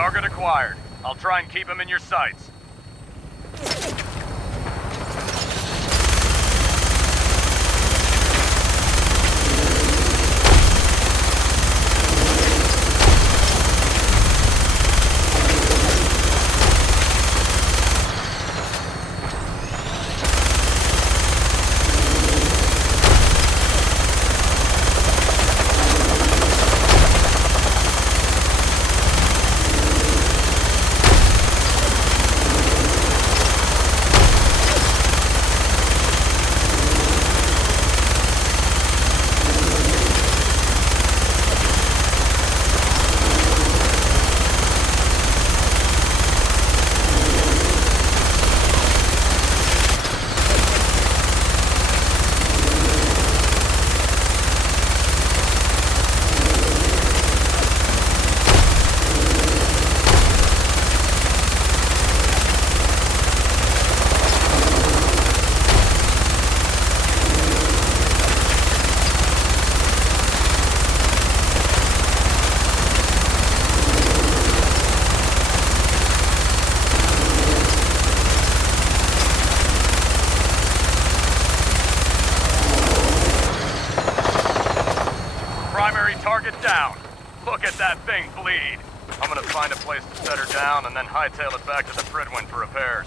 Target acquired. I'll try and keep him in your sights. Target down. Look at that thing bleed. I'm gonna find a place to set her down and then hightail it back to the Fridwin for repairs.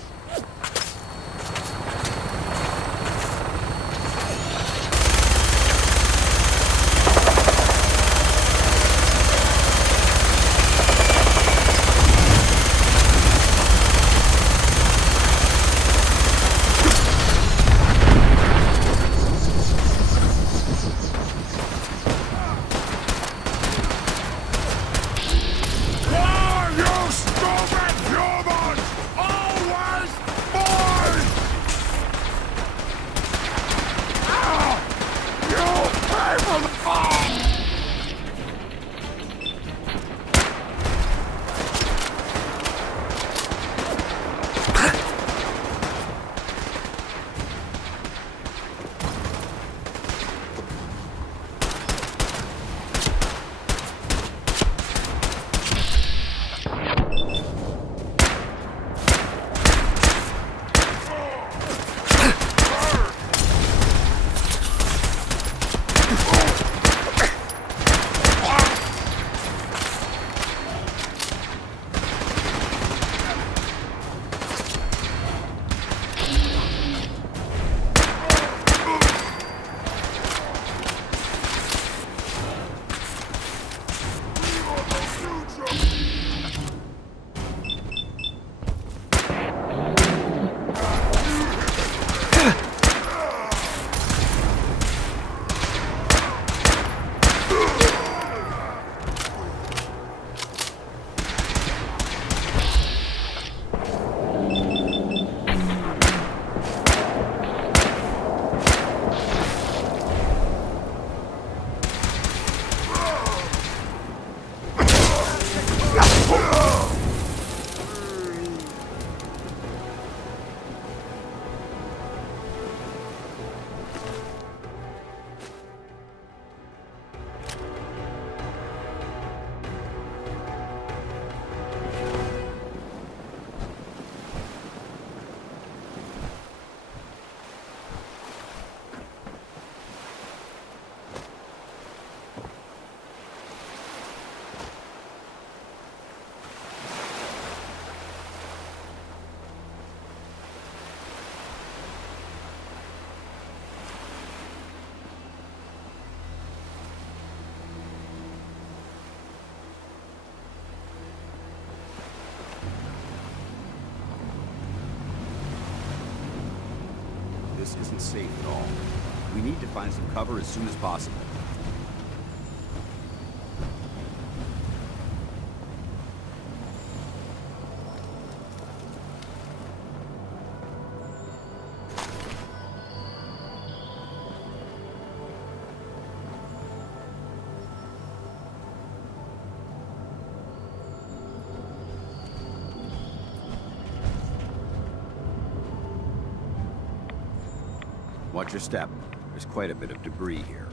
This isn't safe at all. We need to find some cover as soon as possible. Watch your step. There's quite a bit of debris here.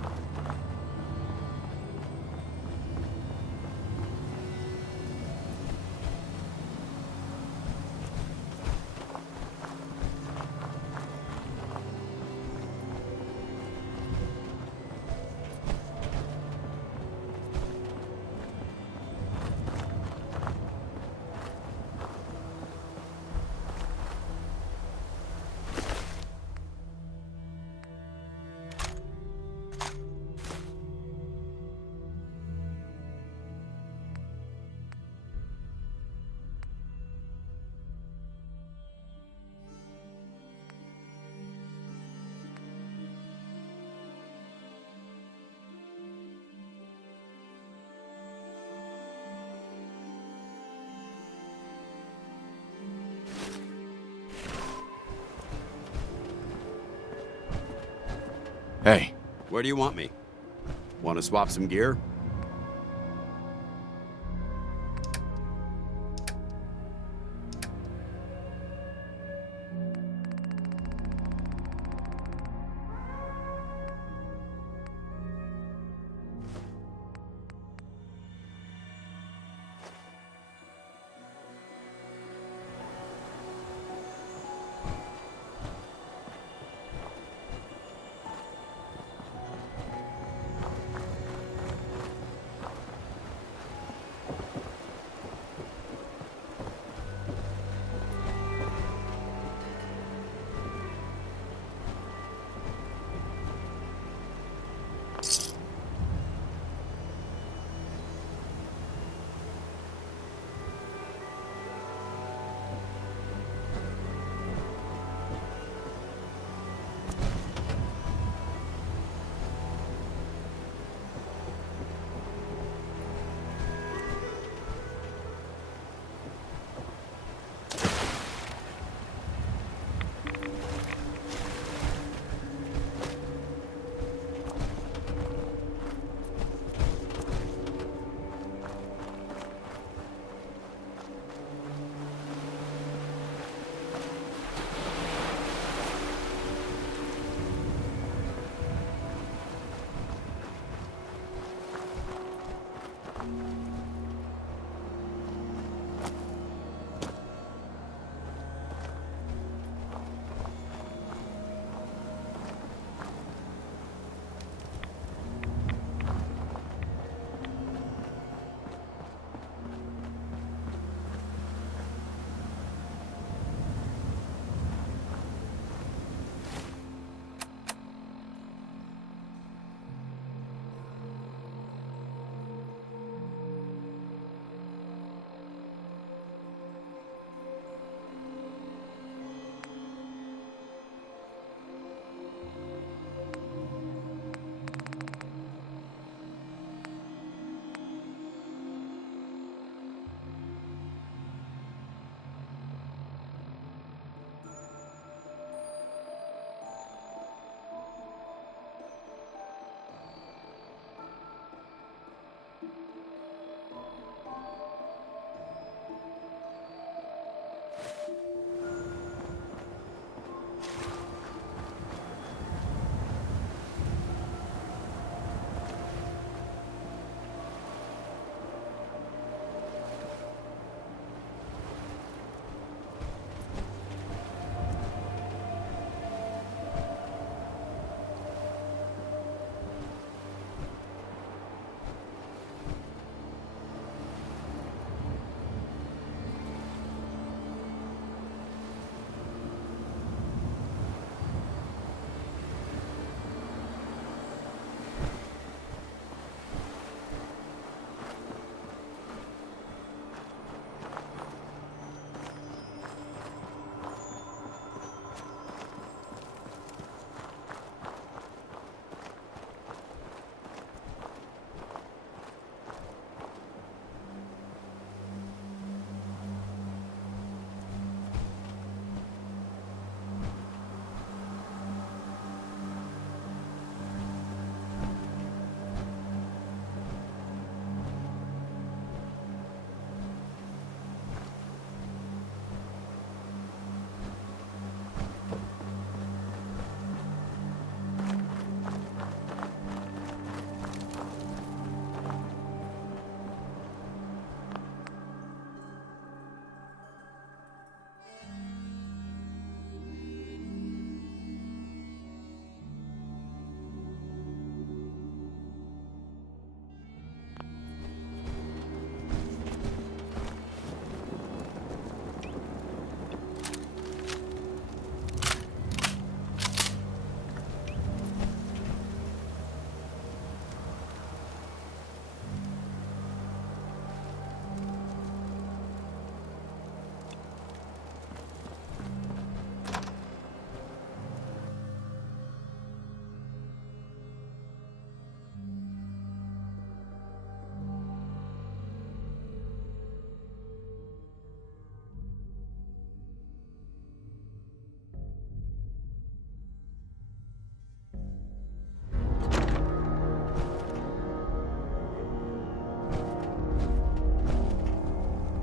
Hey, Where do you want me? Want to swap some gear?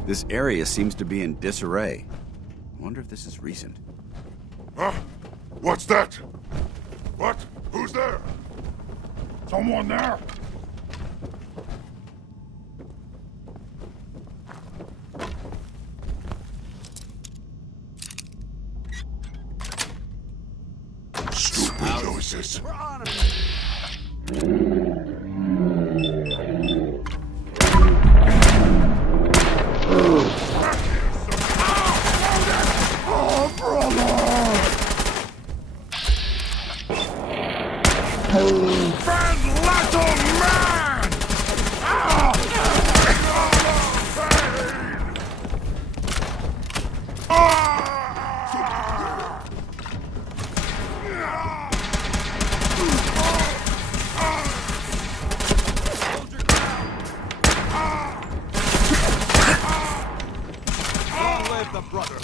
This area seems to be in disarray. I wonder if this is recent. Huh? What's that? What? Who's there? Someone there? Stupid noises. We're on him! Oh, brother! Bad little man! Ah! Long live the Brotherhood!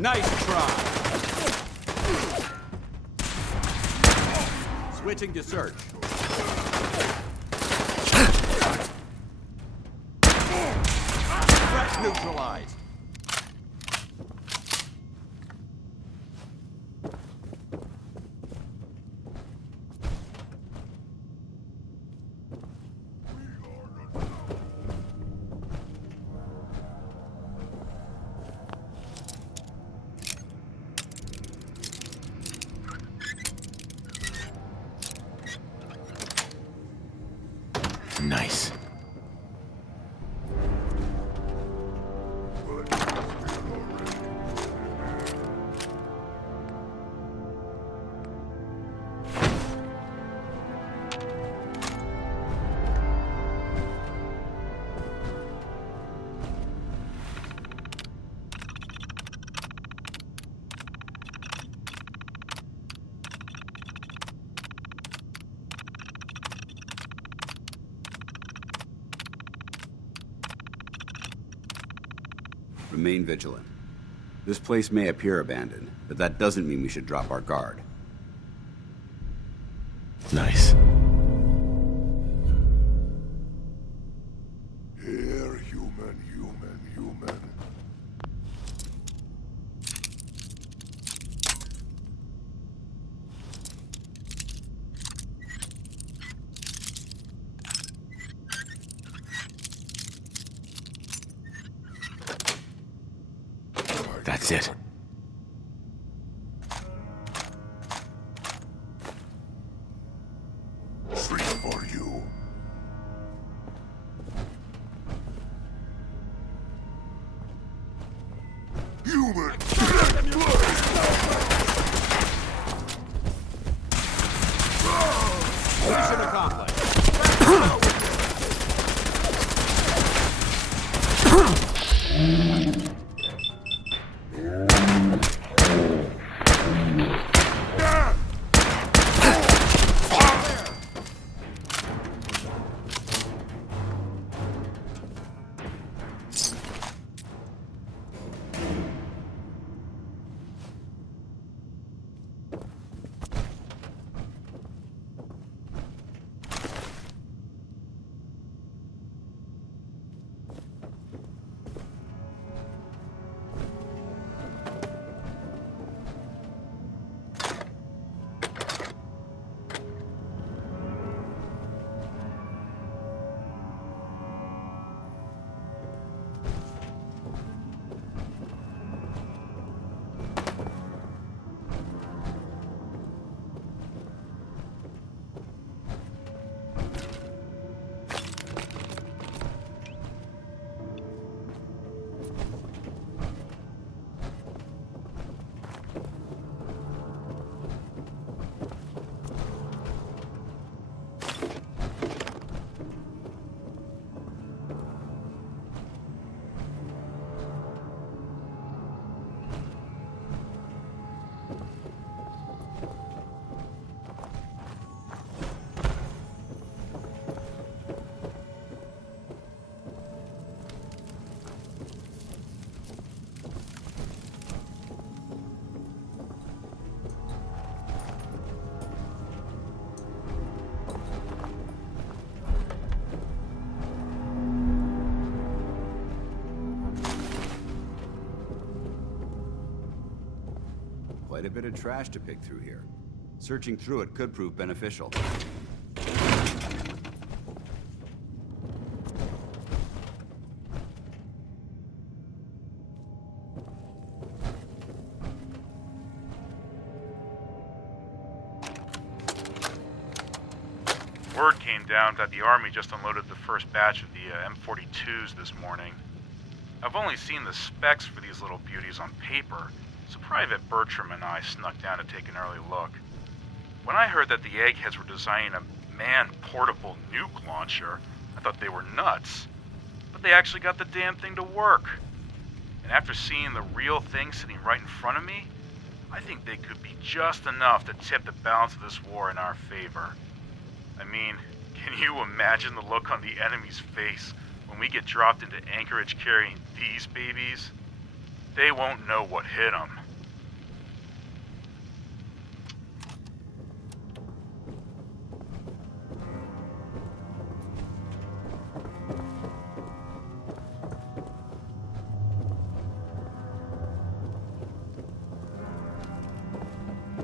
Nice try! Switching to search. Threat neutralized. Nice. Remain vigilant. This place may appear abandoned, but that doesn't mean we should drop our guard. Nice. Here, human, human, human. That's it. Free for you. Human! Mission accomplished. quite a bit of trash to pick through here. Searching through it could prove beneficial. Word came down that the Army just unloaded the first batch of the M42s this morning. I've only seen the specs for these little beauties on paper, so Private Bertram and I snuck down to take an early look. When I heard that the eggheads were designing a man-portable nuke launcher, I thought they were nuts. But they actually got the damn thing to work. And after seeing the real thing sitting right in front of me, I think they could be just enough to tip the balance of this war in our favor. I mean, can you imagine the look on the enemy's face when we get dropped into Anchorage carrying these babies? They won't know what hit them.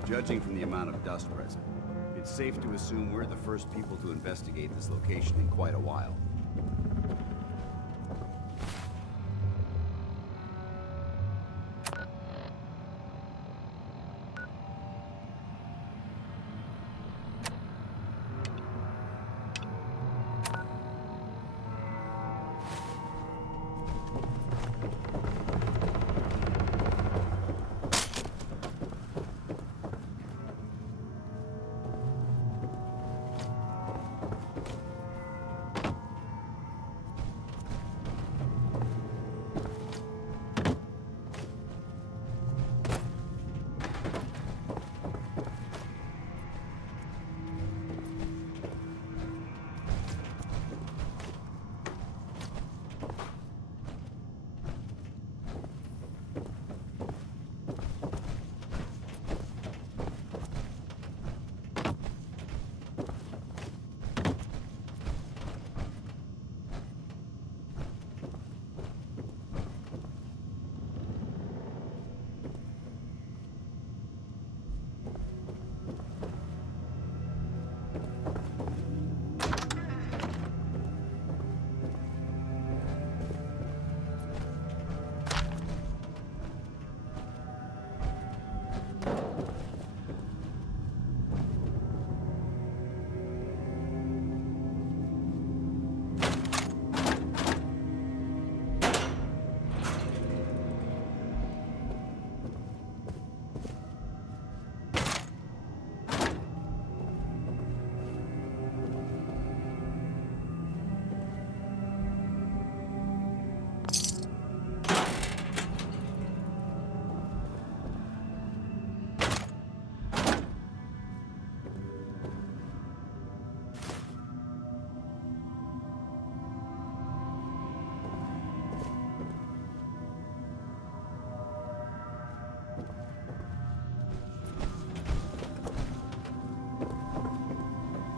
Judging from the amount of dust present, it's safe to assume we're the first people to investigate this location in quite a while.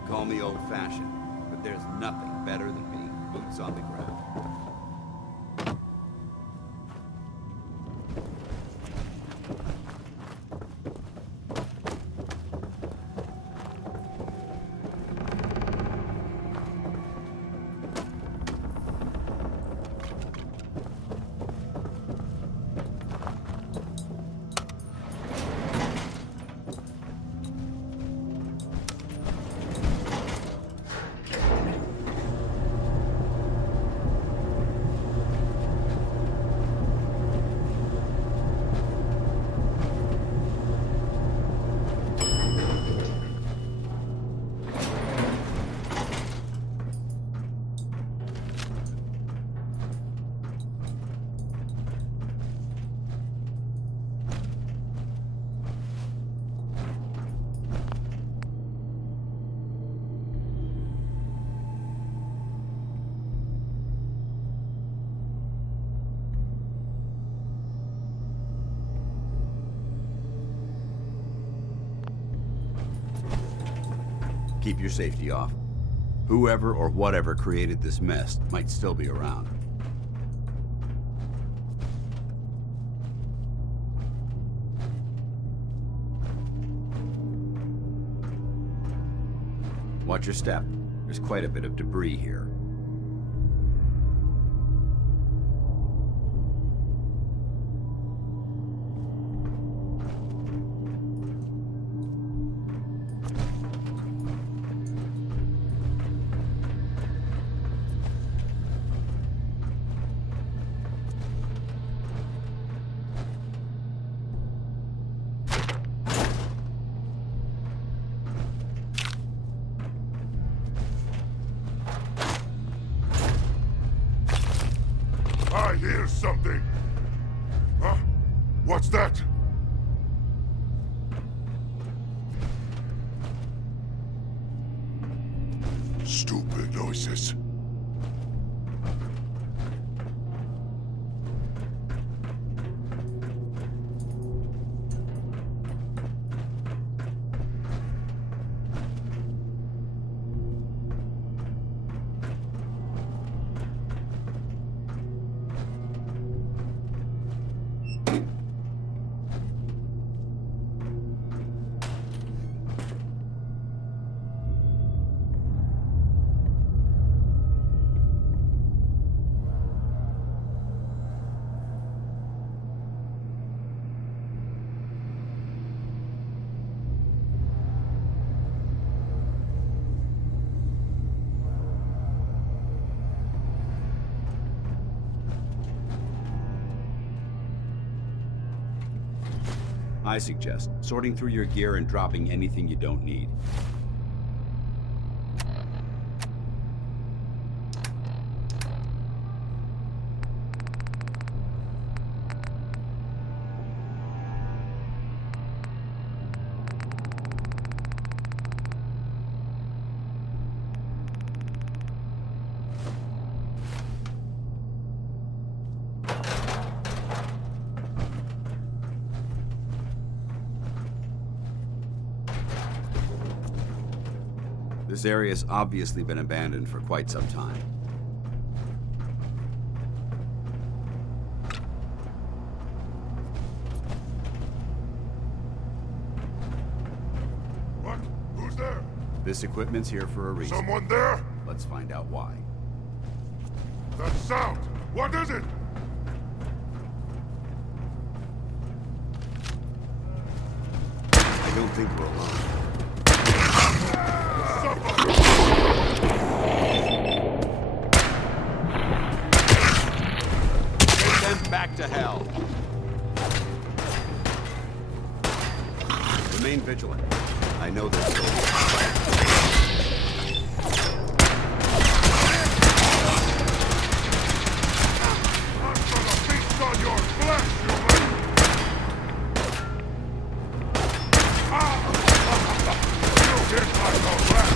Call me old-fashioned, but there's nothing better than being boots on the ground. Keep your safety off. Whoever or whatever created this mess might still be around. Watch your step. There's quite a bit of debris here. I hear something. Huh? What's that? Stupid noises. I suggest sorting through your gear and dropping anything you don't need. This area's obviously been abandoned for quite some time. What? Who's there? This equipment's here for a reason. Someone there? Let's find out why. That sound! What is it? I don't think we're alone. Take them back to hell. Remain vigilant. I know there's I'm gonna feast on your flesh, human! You hit like a rat!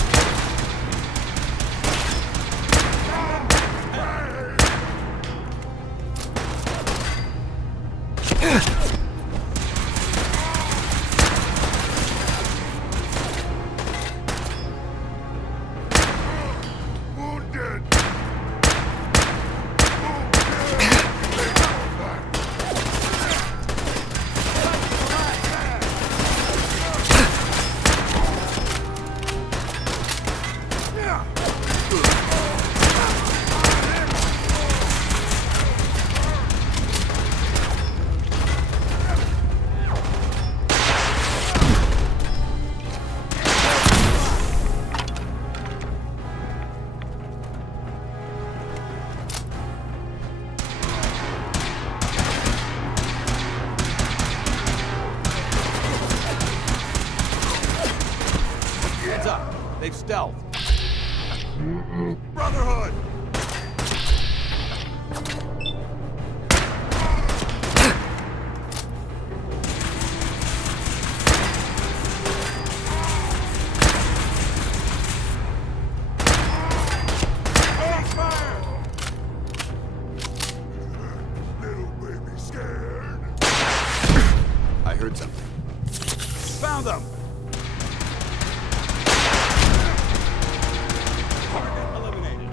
Wounded! Heads up. They've stealthed. Brotherhood! Little baby scared. I heard something. Found them! Target eliminated.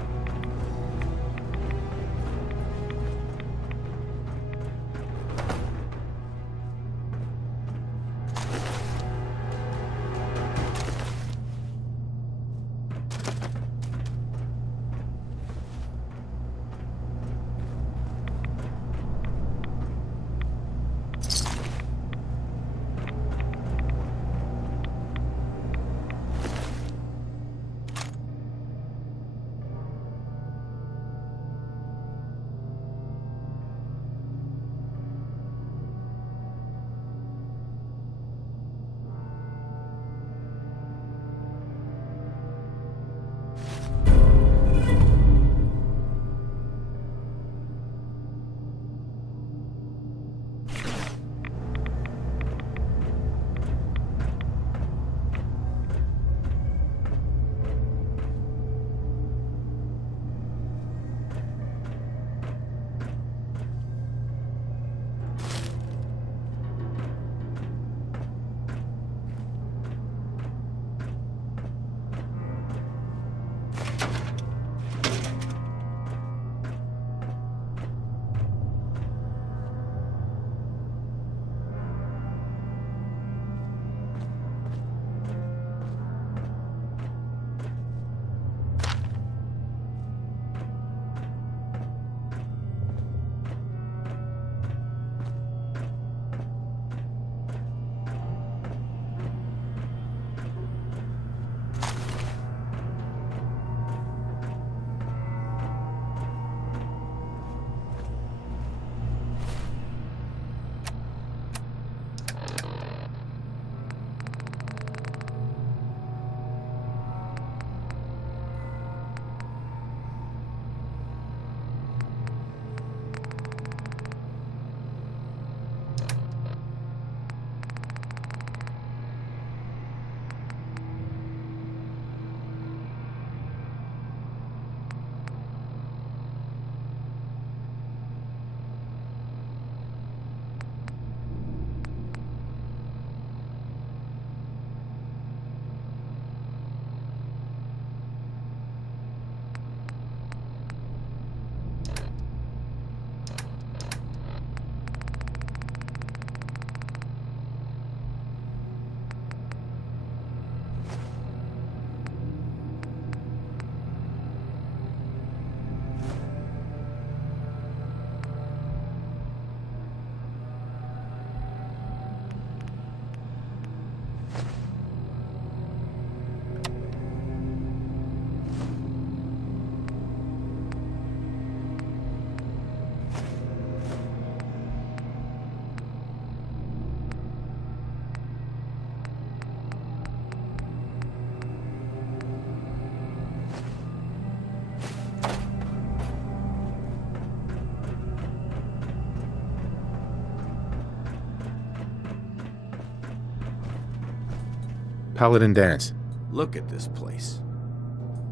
Paladin dance. Look at this place.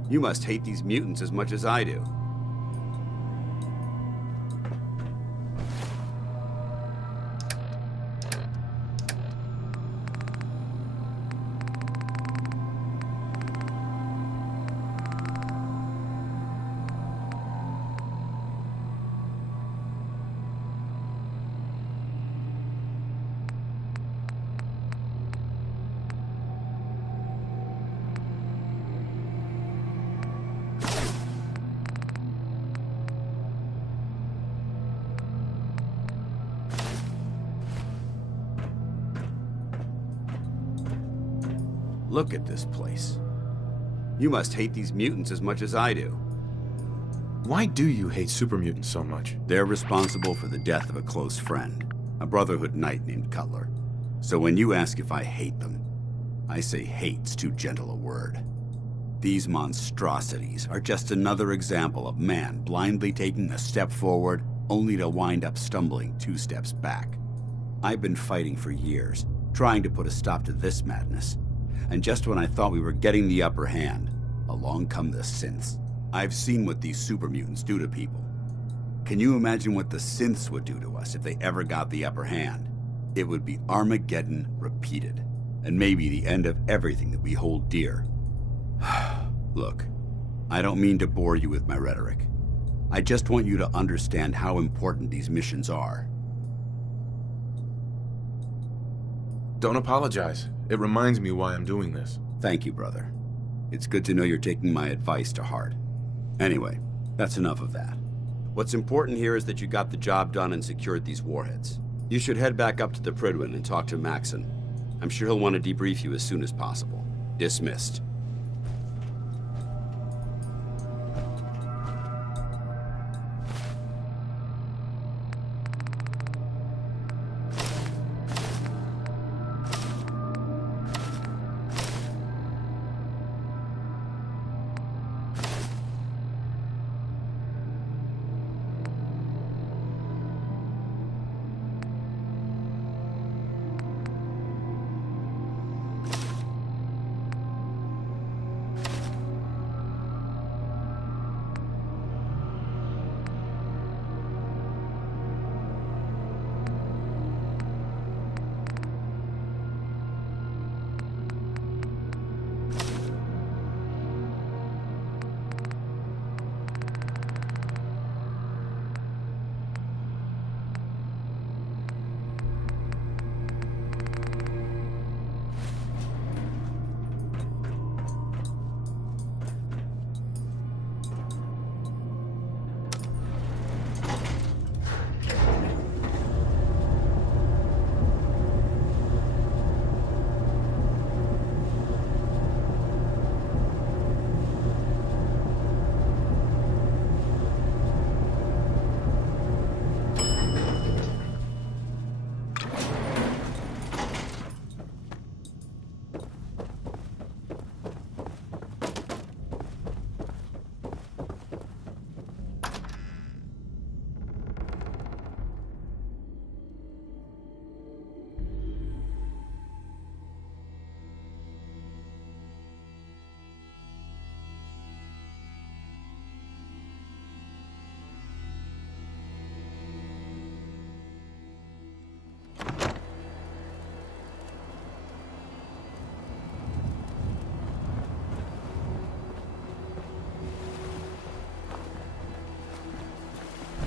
You must hate these mutants as much as I do. Look at this place. You must hate these mutants as much as I do. Why do you hate super mutants so much? They're responsible for the death of a close friend, a Brotherhood knight named Cutler. So when you ask if I hate them, I say hate's too gentle a word. These monstrosities are just another example of man blindly taking a step forward, only to wind up stumbling 2 steps back. I've been fighting for years, trying to put a stop to this madness. And just when I thought we were getting the upper hand, along come the synths. I've seen what these super mutants do to people. Can you imagine what the synths would do to us if they ever got the upper hand? It would be Armageddon repeated, and maybe the end of everything that we hold dear. Look, I don't mean to bore you with my rhetoric. I just want you to understand how important these missions are. Don't apologize. It reminds me why I'm doing this. Thank you, brother. It's good to know you're taking my advice to heart. Anyway, that's enough of that. What's important here is that you got the job done and secured these warheads. You should head back up to the Pridwin and talk to Maxon. I'm sure he'll want to debrief you as soon as possible. Dismissed.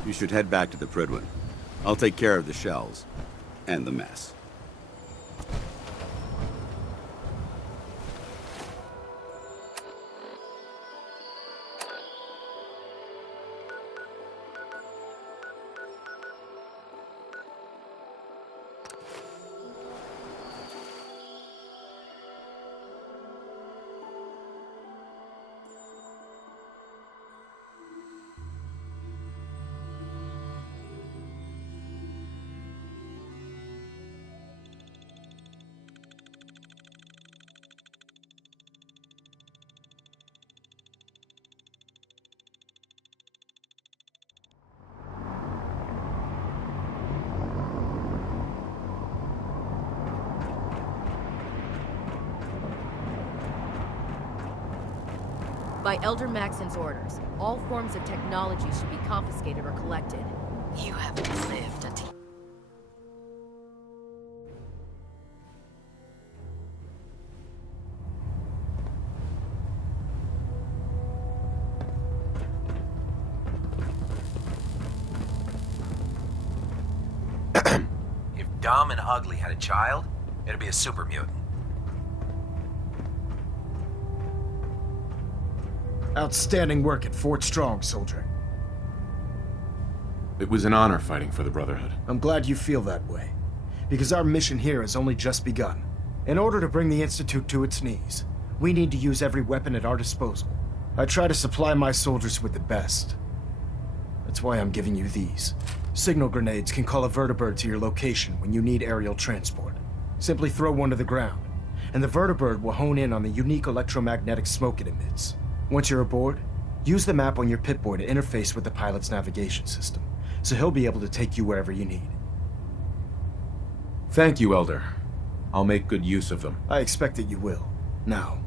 You should head back to the Pridwin. I'll take care of the shells and the mess. By Elder Maxon's orders, all forms of technology should be confiscated or collected. You haven't lived until... If Dom and Ugly had a child, it'd be a super mutant. Outstanding work at Fort Strong, soldier. It was an honor fighting for the Brotherhood. I'm glad you feel that way, because our mission here has only just begun. In order to bring the Institute to its knees, we need to use every weapon at our disposal. I try to supply my soldiers with the best. That's why I'm giving you these. Signal grenades can call a vertibird to your location when you need aerial transport. Simply throw one to the ground, and the vertibird will hone in on the unique electromagnetic smoke it emits. Once you're aboard, use the map on your Pip-Boy to interface with the pilot's navigation system, so he'll be able to take you wherever you need. Thank you, Elder. I'll make good use of them. I expect that you will. Now,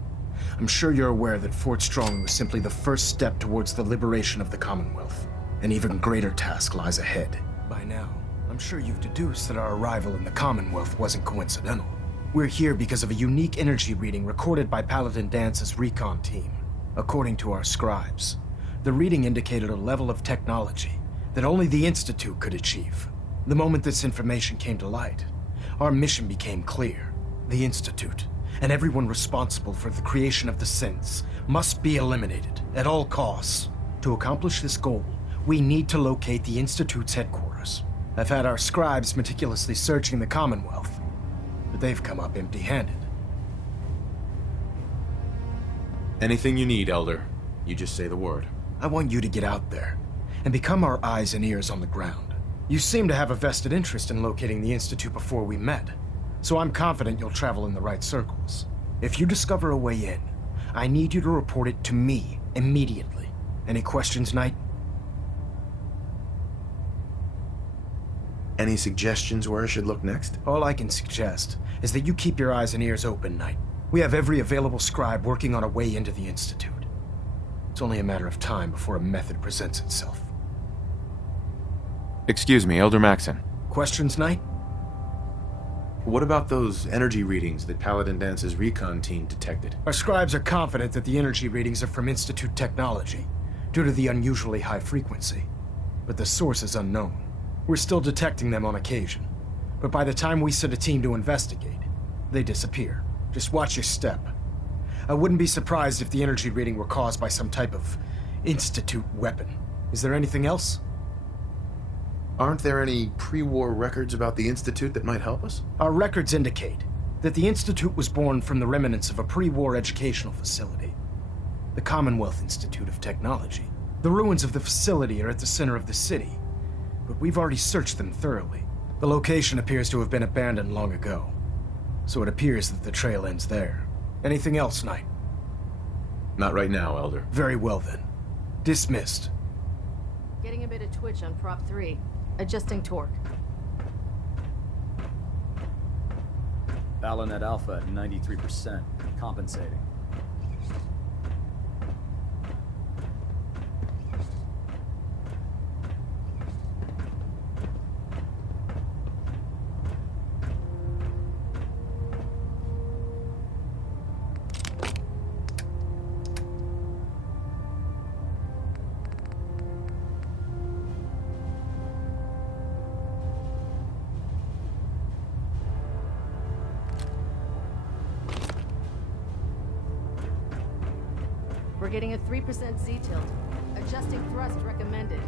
I'm sure you're aware that Fort Strong was simply the first step towards the liberation of the Commonwealth. An even greater task lies ahead. By now, I'm sure you've deduced that our arrival in the Commonwealth wasn't coincidental. We're here because of a unique energy reading recorded by Paladin Dance's recon team. According to our scribes, the reading indicated a level of technology that only the Institute could achieve. The moment this information came to light, our mission became clear. The Institute, and everyone responsible for the creation of the synths, must be eliminated at all costs. To accomplish this goal, we need to locate the Institute's headquarters. I've had our scribes meticulously searching the Commonwealth, but they've come up empty-handed. Anything you need, Elder. You just say the word. I want you to get out there and become our eyes and ears on the ground. You seem to have a vested interest in locating the Institute before we met, so I'm confident you'll travel in the right circles. If you discover a way in, I need you to report it to me immediately. Any questions, Knight? Any suggestions where I should look next? All I can suggest is that you keep your eyes and ears open, Knight. We have every available scribe working on a way into the Institute. It's only a matter of time before a method presents itself. Excuse me, Elder Maxon. Questions, Knight? What about those energy readings that Paladin Dance's recon team detected? Our scribes are confident that the energy readings are from Institute technology, due to the unusually high frequency. But the source is unknown. We're still detecting them on occasion, but by the time we send a team to investigate, they disappear. Just watch your step. I wouldn't be surprised if the energy reading were caused by some type of Institute weapon. Is there anything else? Aren't there any pre-war records about the Institute that might help us? Our records indicate that the Institute was born from the remnants of a pre-war educational facility, the Commonwealth Institute of Technology. The ruins of the facility are at the center of the city, but we've already searched them thoroughly. The location appears to have been abandoned long ago, so it appears that the trail ends there. Anything else, Knight? Not right now, Elder. Very well then. Dismissed. Getting a bit of twitch on prop 3. Adjusting torque. Balonet Alpha at 93%. Compensating. We're getting a 3% Z-tilt. Adjusting thrust recommended.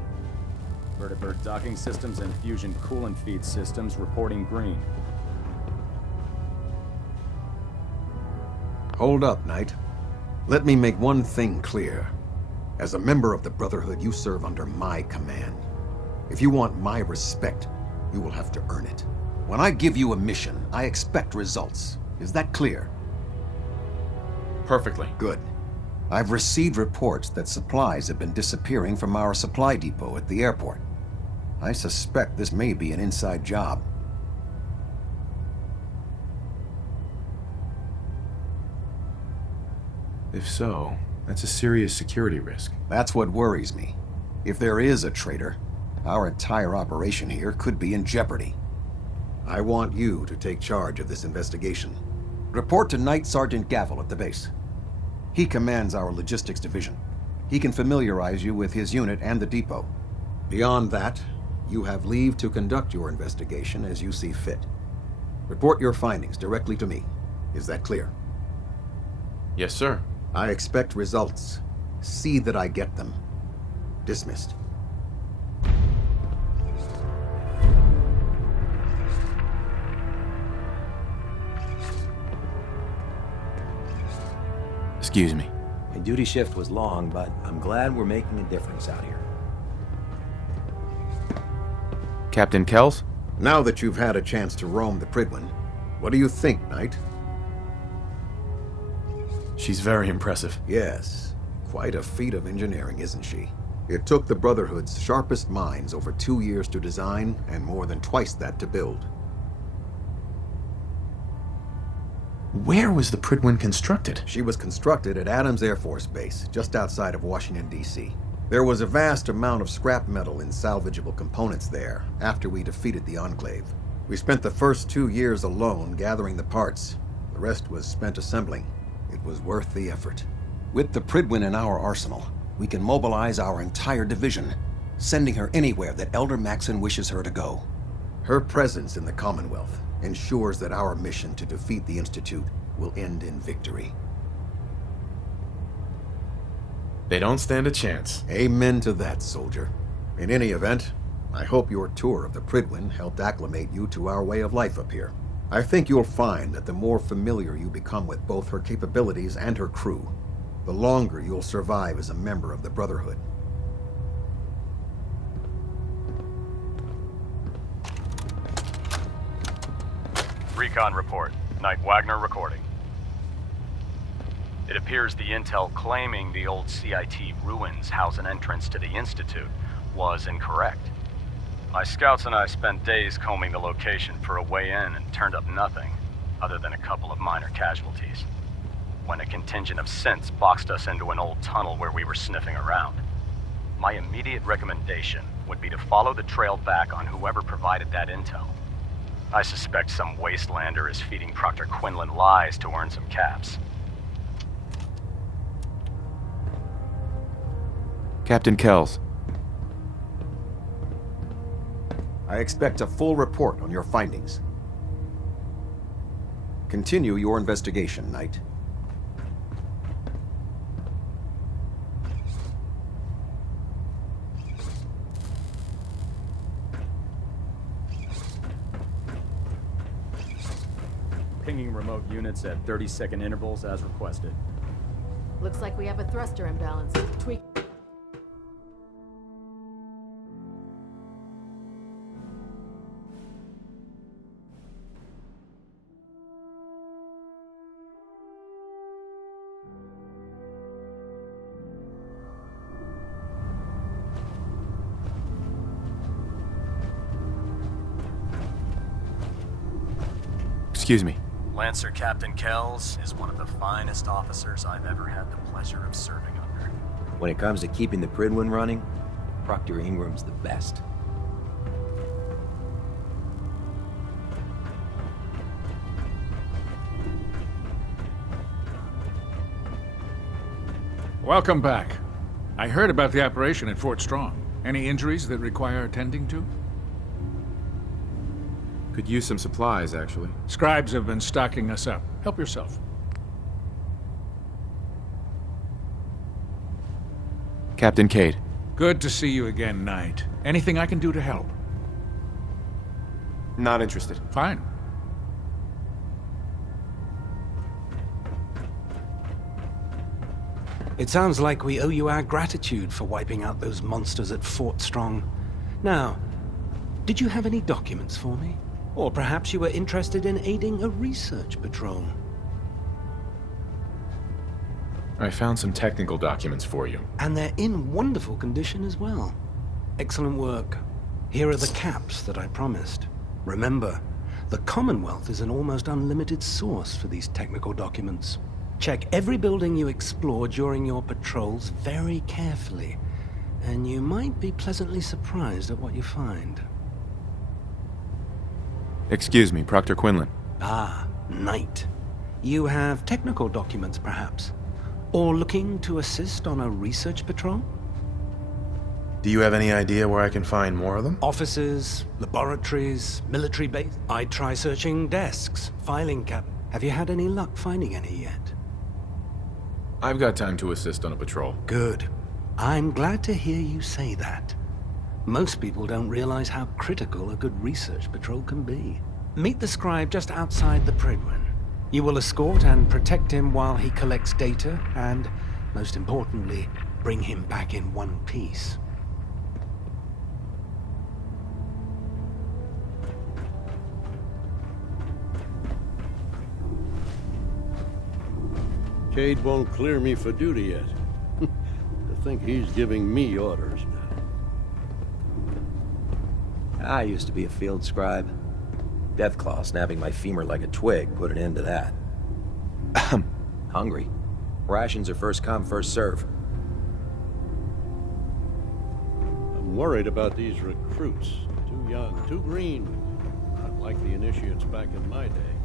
Vertibird docking systems and fusion coolant feed systems reporting green. Hold up, Knight. Let me make one thing clear. As a member of the Brotherhood, you serve under my command. If you want my respect, you will have to earn it. When I give you a mission, I expect results. Is that clear? Perfectly. Good. I've received reports that supplies have been disappearing from our supply depot at the airport. I suspect this may be an inside job. If so, That's a serious security risk. That's what worries me. If there is a traitor, our entire operation here could be in jeopardy. I want you to take charge of this investigation. Report to Night Sergeant Gavel at the base. He commands our logistics division. He can familiarize you with his unit and the depot. Beyond that, you have leave to conduct your investigation as you see fit. Report your findings directly to me. Is that clear? Yes, sir. I expect results. See that I get them. Dismissed. Excuse me. My duty shift was long, but I'm glad we're making a difference out here. Captain Kells? Now that you've had a chance to roam the Pridwin, what do you think, Knight? She's very impressive. Yes. Quite a feat of engineering, isn't she? It took the Brotherhood's sharpest minds over 2 years to design, and more than twice that to build. Where was the Pridwin constructed? She was constructed at Adams Air Force Base, just outside of Washington, D.C. There was a vast amount of scrap metal and salvageable components there after we defeated the Enclave. We spent the first 2 years alone gathering the parts. The rest was spent assembling. It was worth the effort. With the Pridwin in our arsenal, we can mobilize our entire division, sending her anywhere that Elder Maxon wishes her to go. Her presence in the Commonwealth ensures that our mission to defeat the Institute will end in victory. They don't stand a chance. Amen to that, soldier. In any event, I hope your tour of the Pridwin helped acclimate you to our way of life up here. I think you'll find that the more familiar you become with both her capabilities and her crew, the longer you'll survive as a member of the Brotherhood. Recon report. Knight Wagner recording. It appears the intel claiming the old CIT ruins house an entrance to the Institute was incorrect. My scouts and I spent days combing the location for a way in and turned up nothing, other than a couple of minor casualties. When a contingent of synths boxed us into an old tunnel where we were sniffing around. My immediate recommendation would be to follow the trail back on whoever provided that intel. I suspect some wastelander is feeding Proctor Quinlan lies to earn some caps. Captain Kells. I expect a full report on your findings. Continue your investigation, Knight. Pinging remote units at 30-second intervals as requested. Looks like we have a thruster imbalance. Tweak. Excuse me. Lancer Captain Kells is one of the finest officers I've ever had the pleasure of serving under. When it comes to keeping the Pridwin running, Proctor Ingram's the best. Welcome back. I heard about the operation at Fort Strong. Any injuries that require attending to? Could use some supplies, actually. Scribes have been stocking us up. Help yourself. Captain Cade. Good to see you again, Knight. Anything I can do to help? Not interested. Fine. It sounds like we owe you our gratitude for wiping out those monsters at Fort Strong. Now, did you have any documents for me? Or perhaps you were interested in aiding a research patrol? I found some technical documents for you. And they're in wonderful condition as well. Excellent work. Here are the caps that I promised. Remember, the Commonwealth is an almost unlimited source for these technical documents. Check every building you explore during your patrols very carefully, and you might be pleasantly surprised at what you find. Excuse me, Proctor Quinlan. Ah, Knight. You have technical documents, perhaps? Or looking to assist on a research patrol? Do you have any idea where I can find more of them? Offices, laboratories, military base. I'd try searching desks, filing cabinets. Have you had any luck finding any yet? I've got time to assist on a patrol. Good. I'm glad to hear you say that. Most people don't realize how critical a good research patrol can be. Meet the scribe just outside the Pridwin. You will escort and protect him while he collects data, and, most importantly, bring him back in one piece. Cade won't clear me for duty yet. To think he's giving me orders now. I used to be a field scribe. Deathclaw snapping my femur like a twig put an end to that. Hungry. Rations are first come, first serve. I'm worried about these recruits. Too young, too green. Not like the initiates back in my day.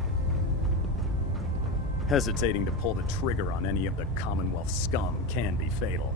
Hesitating to pull the trigger on any of the Commonwealth scum can be fatal.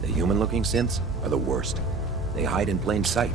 The human-looking synths are the worst. They hide in plain sight.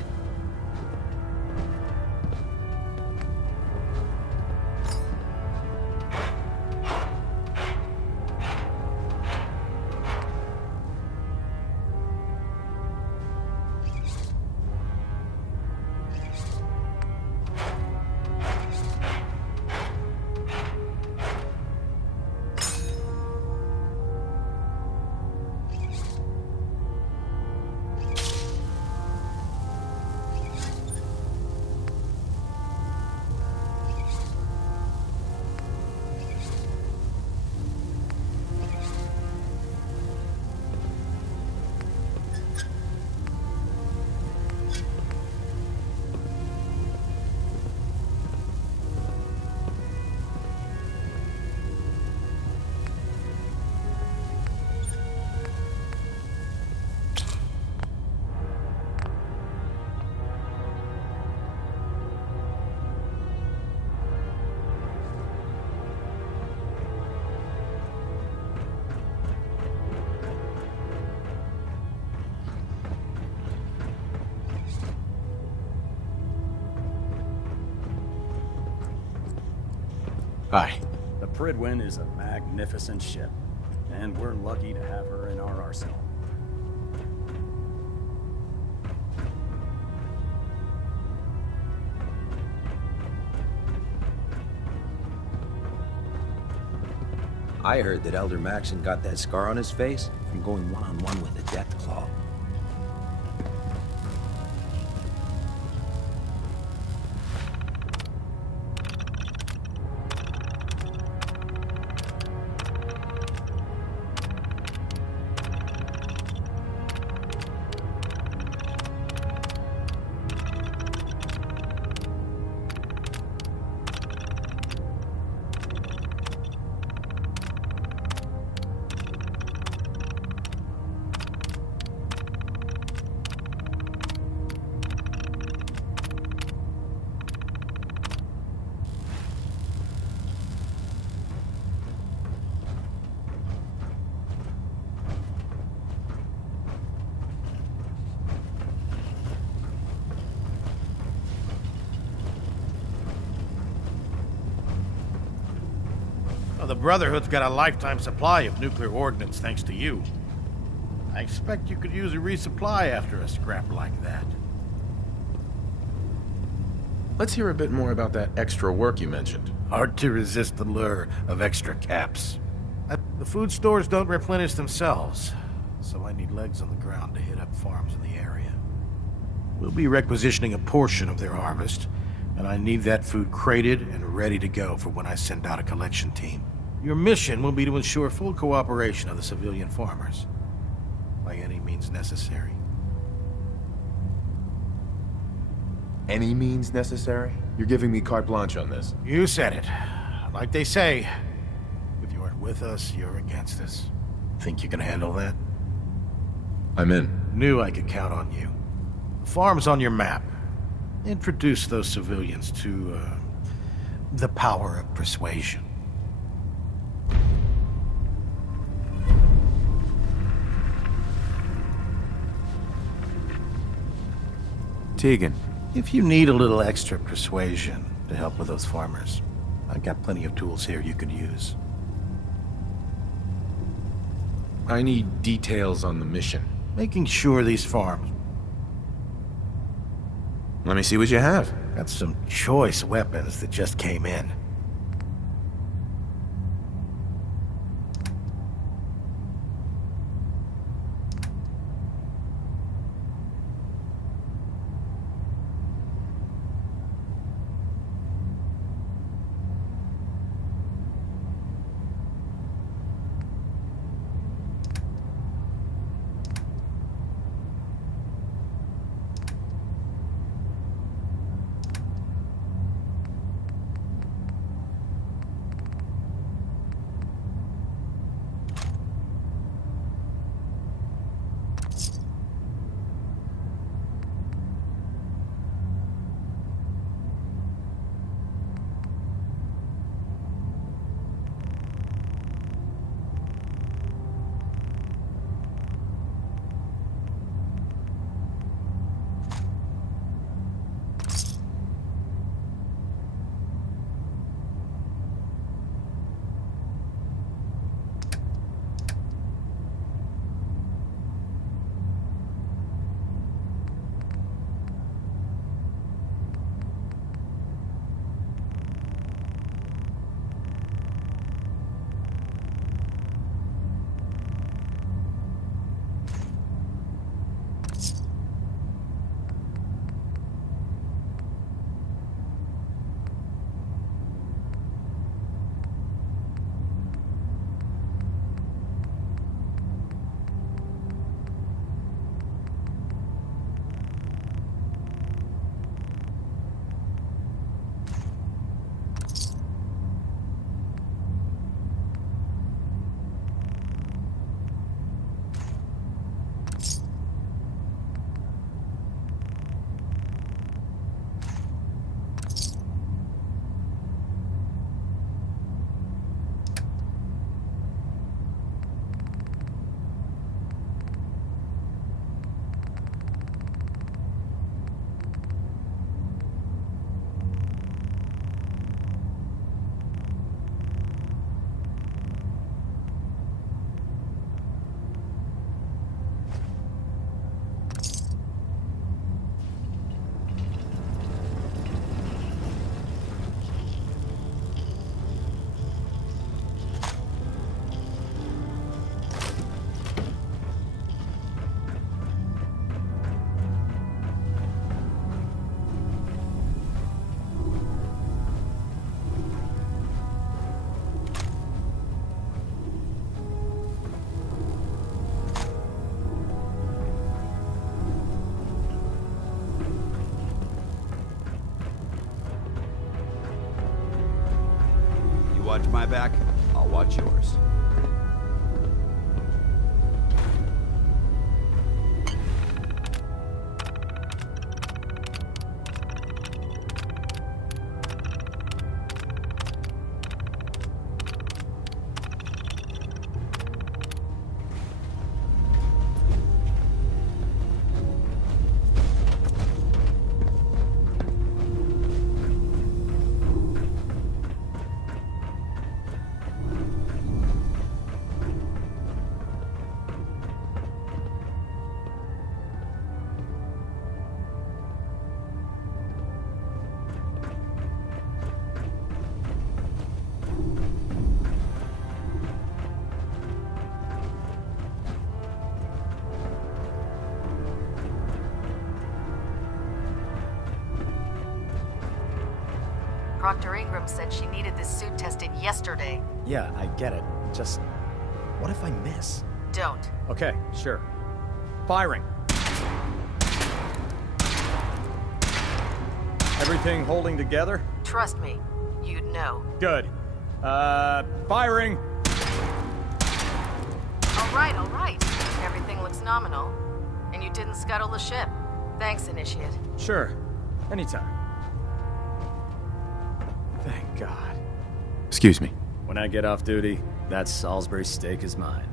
Hi. The Fridwin is a magnificent ship, and we're lucky to have her in our arsenal. I heard that Elder Maxon got that scar on his face from going one-on-one with the Deathclaw. Well, the Brotherhood's got a lifetime supply of nuclear ordnance thanks to you. I expect you could use a resupply after a scrap like that. Let's hear a bit more about that extra work you mentioned. Hard to resist the lure of extra caps. The food stores don't replenish themselves, so I need legs on the ground to hit up farms in the area. We'll be requisitioning a portion of their harvest, and I need that food crated and ready to go for when I send out a collection team. Your mission will be to ensure full cooperation of the civilian farmers, by any means necessary. Any means necessary? You're giving me carte blanche on this. You said it. Like they say, if you aren't with us, you're against us. Think you can handle that? I'm in. Knew I could count on you. The farm's on your map. Introduce those civilians to, the power of persuasion. Tegan. If you need a little extra persuasion to help with those farmers, I've got plenty of tools here you could use. I need details on the mission. Making sure these farms... Let me see what you have. Got some choice weapons that just came in. watch my back, I'll watch yours. Dr. Ingram said she needed this suit tested yesterday. Yeah, I get it. Just, what if I miss? Don't. Okay, sure. Firing. Everything holding together? Trust me, you'd know. Good. Firing! All right. Everything looks nominal. And you didn't scuttle the ship. Thanks, Initiate. Sure. Anytime. Thank God. Excuse me. When I get off duty, that Salisbury steak is mine.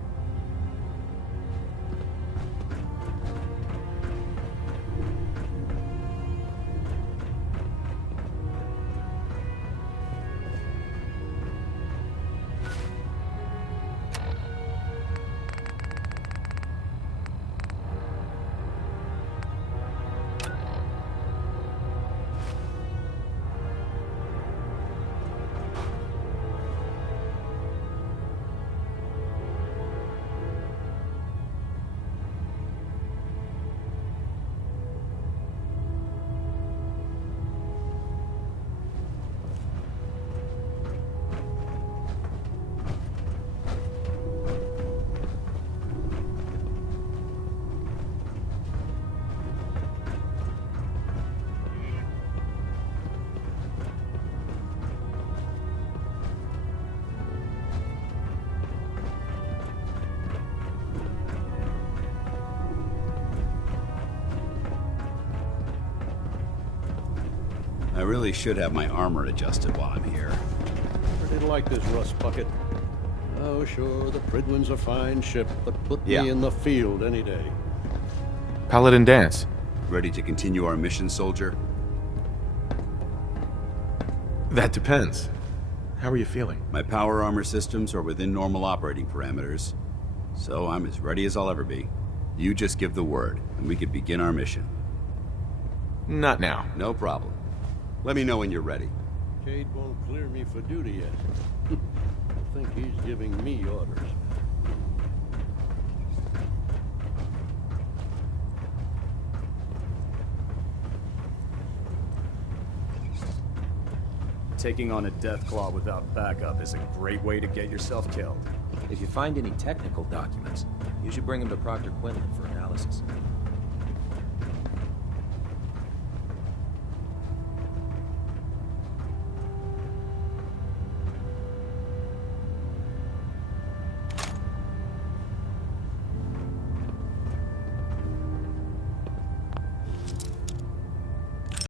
I really should have my armor adjusted while I'm here. Pretty like this rust bucket. Oh, sure, the Fridwin's a fine ship, but put me in the field any day. Paladin Dance. Ready to continue our mission, soldier? That depends. How are you feeling? My power armor systems are within normal operating parameters, so I'm as ready as I'll ever be. You just give the word, and we can begin our mission. Not now. No problem. Let me know when you're ready. Cade won't clear me for duty yet. I think he's giving me orders. Taking on a Deathclaw without backup is a great way to get yourself killed. If you find any technical documents, you should bring them to Proctor Quinlan for analysis.